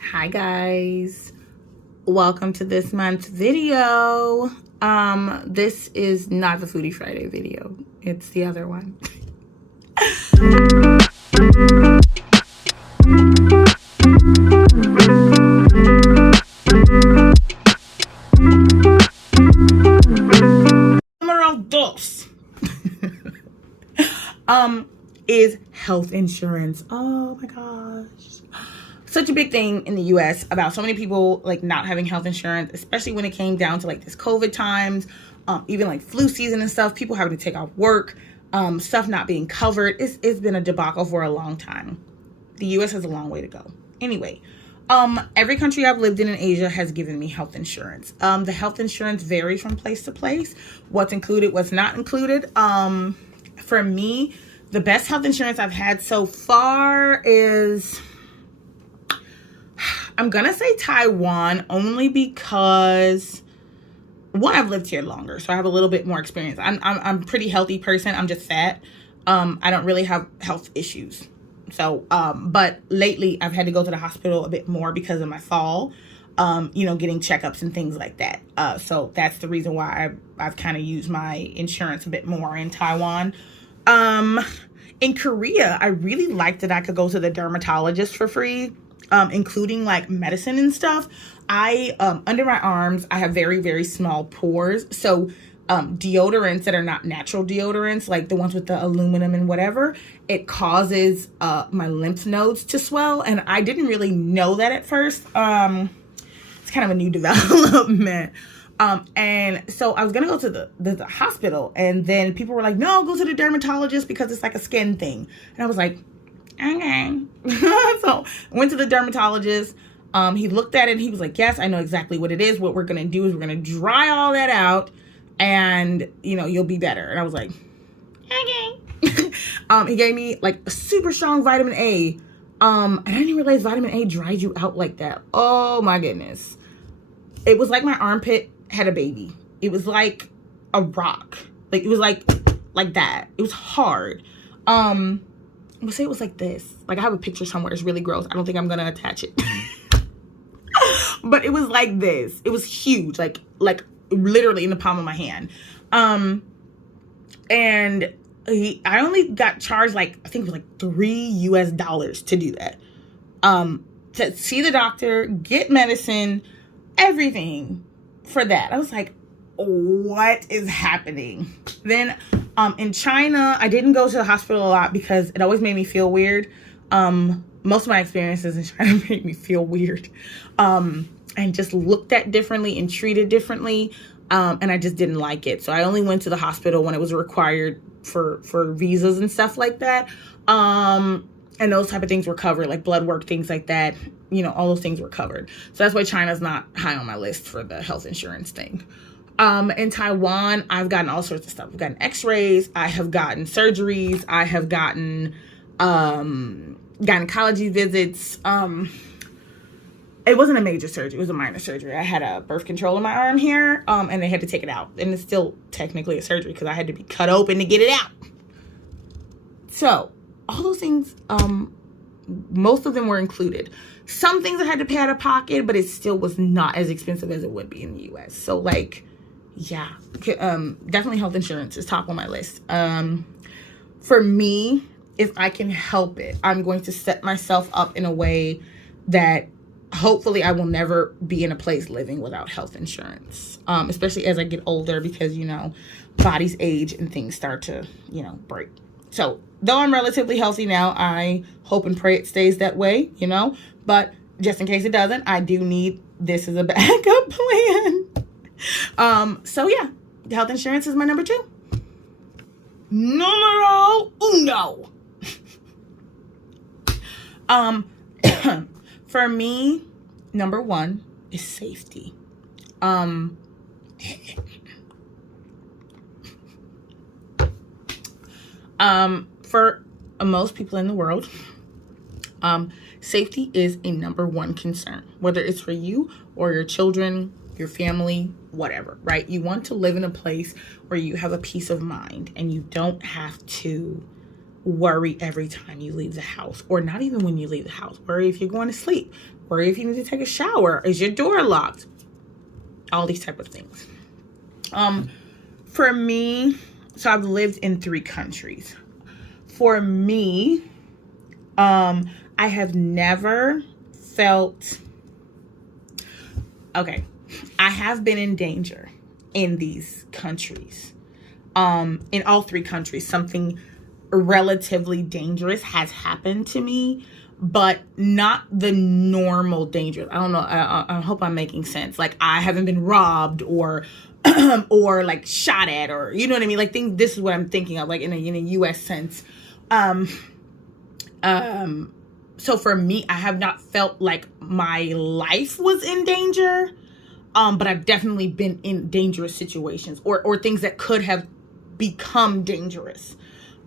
Hi guys, welcome to this month's video. This is not the Foodie Friday video, it's the other one. Numero dos is health insurance. Oh my gosh, such a big thing in the US about so many people like not having health insurance, especially when it came down to like this COVID times, even like flu season and stuff, people having to take off work, stuff not being covered. It's been a debacle for a long time. The US has a long way to go. Anyway, every country I've lived in Asia has given me health insurance. The health insurance varies from place to place. What's included, what's not included. For me, the best health insurance I've had so far is, I'm gonna say Taiwan, only because one, I've lived here longer, so I have a little bit more experience. I'm a pretty healthy person. I'm just fat. I don't really have health issues. So, but lately I've had to go to the hospital a bit more because of my fall, getting checkups and things like that. So that's the reason why I've kind of used my insurance a bit more in Taiwan. In Korea, I really liked that I could go to the dermatologist for free, including like medicine and stuff. Under my arms, I have very, very small pores. So deodorants that are not natural deodorants, like the ones with the aluminum and whatever, it causes my lymph nodes to swell. And I didn't really know that at first. It's kind of a new development. And so I was going to go to the hospital, and then people were like, no, go to the dermatologist because it's like a skin thing. And I was like, okay. So I went to the dermatologist. He looked at it and he was like, yes, I know exactly what it is. What we're going to do is we're going to dry all that out and, you'll be better. And I was like, okay. He gave me like a super strong vitamin A. And I didn't realize vitamin A dried you out like that. Oh my goodness. It was like my armpit had a baby. It was like a rock. Like it was like that. It was hard. We'll say it was like this. Like I have a picture somewhere. It's really gross. I don't think I'm gonna attach it. But it was like this. It was huge. Like literally in the palm of my hand. And I only got charged I think it was like $3 to do that. To see the doctor, get medicine, everything for that. I was like, what is happening? Then in China, I didn't go to the hospital a lot because it always made me feel weird. Most of my experiences in China made me feel weird, and just looked at differently and treated differently. And I just didn't like it. So I only went to the hospital when it was required for visas and stuff like that. And those type of things were covered, like blood work, things like that. All those things were covered. So that's why China's not high on my list for the health insurance thing. In Taiwan, I've gotten all sorts of stuff. I've gotten x-rays. I have gotten surgeries. I have gotten gynecology visits. It wasn't a major surgery. It was a minor surgery. I had a birth control in my arm here, and they had to take it out. And it's still technically a surgery because I had to be cut open to get it out. So all those things, most of them were included. Some things I had to pay out of pocket, but it still was not as expensive as it would be in the US. So yeah, definitely health insurance is top on my list. For me, if I can help it, I'm going to set myself up in a way that hopefully I will never be in a place living without health insurance, especially as I get older because, bodies age and things start to, break. So though I'm relatively healthy now, I hope and pray it stays that way, but just in case it doesn't, I do need this as a backup plan. So yeah, health insurance is my number 2. Numero uno. For me, number 1 is safety. For most people in the world, safety is a number 1 concern, whether it's for you or your children, your family, whatever, right? You want to live in a place where you have a peace of mind and you don't have to worry every time you leave the house, or not even when you leave the house. Worry if you're going to sleep. Worry if you need to take a shower. Is your door locked? All these type of things. For me, so I've lived in 3 countries. For me, I have never felt, okay, I have been in danger in these countries. In all 3 countries, something relatively dangerous has happened to me, but not the normal danger. I don't know. I hope I'm making sense. Like, I haven't been robbed or or like shot at, or you know what I mean? Like, this is what I'm thinking of, like in a US sense. So for me, I have not felt like my life was in danger. But I've definitely been in dangerous situations or things that could have become dangerous.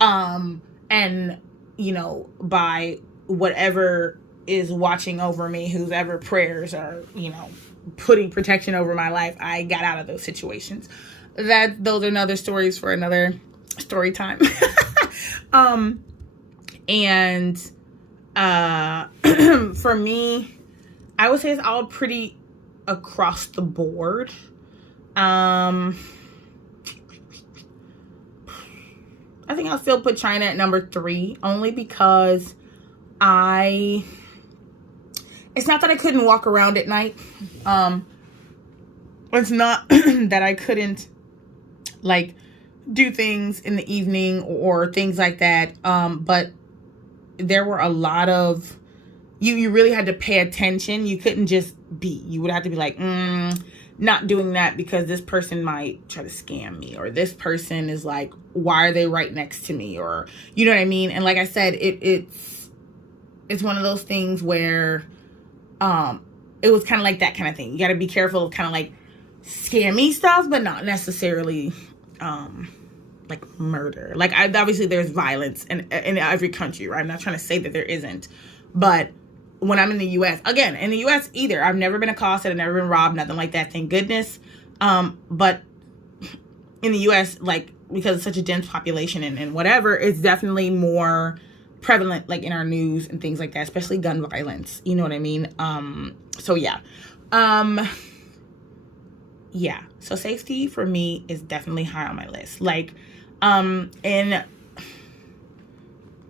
And, you know, by whatever is watching over me, whose ever prayers are, you know, putting protection over my life, I got out of those situations. Those are another stories for another story time. For me, I would say it's all pretty across the board. I think I'll still put China at number 3, only because it's not that I couldn't walk around at night. It's not that I couldn't like do things in the evening or things like that. But there were a lot of, you really had to pay attention. You couldn't just be. You would have to be like, not doing that because this person might try to scam me, or this person is like, why are they right next to me? Or, you know what I mean? And like I said, it's one of those things where it was kind of like that kind of thing. You got to be careful of kind of like scammy stuff, but not necessarily like murder. Like, obviously there's violence in every country, right? I'm not trying to say that there isn't, but when I'm in the U.S., again, in the U.S. either, I've never been accosted, I've never been robbed, nothing like that, thank goodness. But in the U.S., like, because it's such a dense population and whatever, it's definitely more prevalent, like in our news and things like that, especially gun violence. You know what I mean? So yeah. Yeah. So safety for me is definitely high on my list. Like, in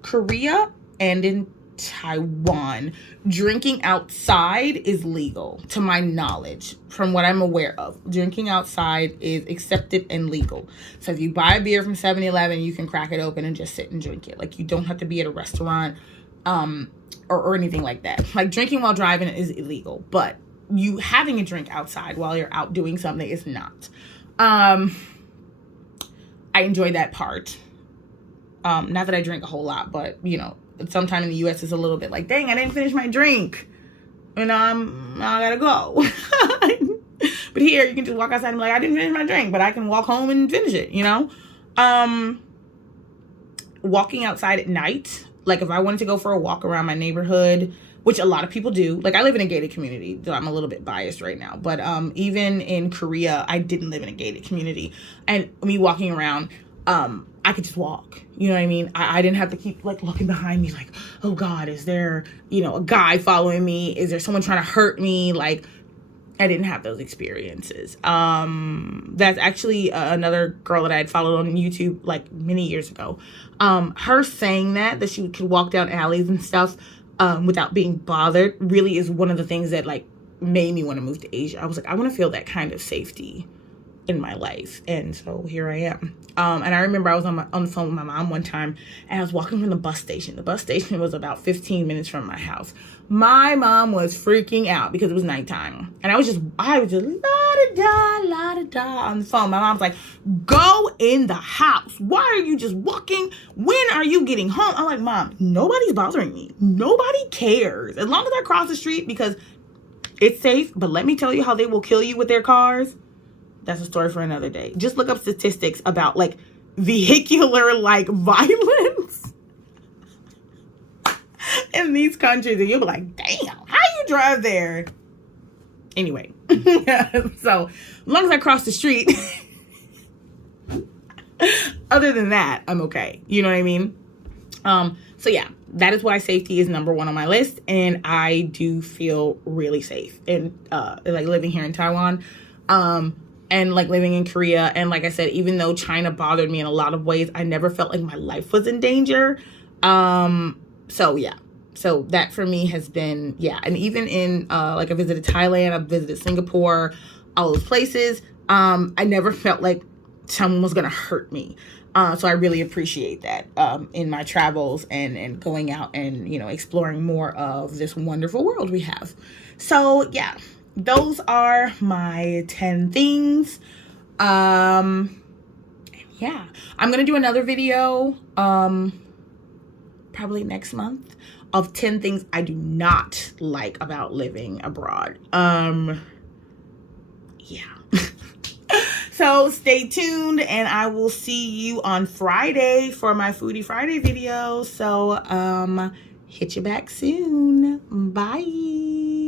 Korea and in Taiwan, drinking outside is legal, to my knowledge, from what I'm aware of. Drinking outside is accepted and legal. So if you buy a beer from 7-Eleven, you can crack it open and just sit and drink it. Like, you don't have to be at a restaurant or anything like that. Like, drinking while driving is illegal, but you having a drink outside while you're out doing something is not. I enjoy that part. Not that I drink a whole lot, but, you know, sometime in the U.S. it's a little bit like, dang, I didn't finish my drink. And I gotta go. But here, you can just walk outside and be like, I didn't finish my drink, but I can walk home and finish it, you know? Walking outside at night, like if I wanted to go for a walk around my neighborhood, which a lot of people do. Like, I live in a gated community, so I'm a little bit biased right now. But even in Korea, I didn't live in a gated community. And me walking around, I could just walk. You know what I mean? I didn't have to keep like looking behind me like, oh God, is there, you know, a guy following me? Is there someone trying to hurt me? Like, I didn't have those experiences. That's actually another girl that I had followed on YouTube like many years ago. Her saying that she could walk down alleys and stuff without being bothered really is one of the things that like made me want to move to Asia. I was like, I want to feel that kind of safety in my life. And so here I am. And I remember I was on the phone with my mom one time, and I was walking from the bus station. The bus station was about 15 minutes from my house. My mom was freaking out because it was nighttime. And I was just la-da-da on the phone. My mom's like, go in the house. Why are you just walking? When are you getting home? I'm like, Mom, nobody's bothering me. Nobody cares. As long as I cross the street, because it's safe. But let me tell you how they will kill you with their cars. That's a story for another day. Just look up statistics about like vehicular like violence in these countries, and you'll be like, damn, how you drive there? Anyway, so as long as I cross the street, other than that, I'm okay. You know what I mean? So yeah, that is why safety is number one on my list. And I do feel really safe in like living here in Taiwan. And like living in Korea. And like I said, even though China bothered me in a lot of ways, I never felt like my life was in danger. So yeah. So that for me has been, yeah. And even in, like I visited Thailand, I visited Singapore, all those places. I never felt like someone was going to hurt me. So I really appreciate that, in my travels and going out and, you know, exploring more of this wonderful world we have. So yeah. Those are my 10 things. Yeah, I'm going to do another video, probably next month, of 10 things I do not like about living abroad. Yeah. So stay tuned, and I will see you on Friday for my Foodie Friday video. So, hit you back soon. Bye.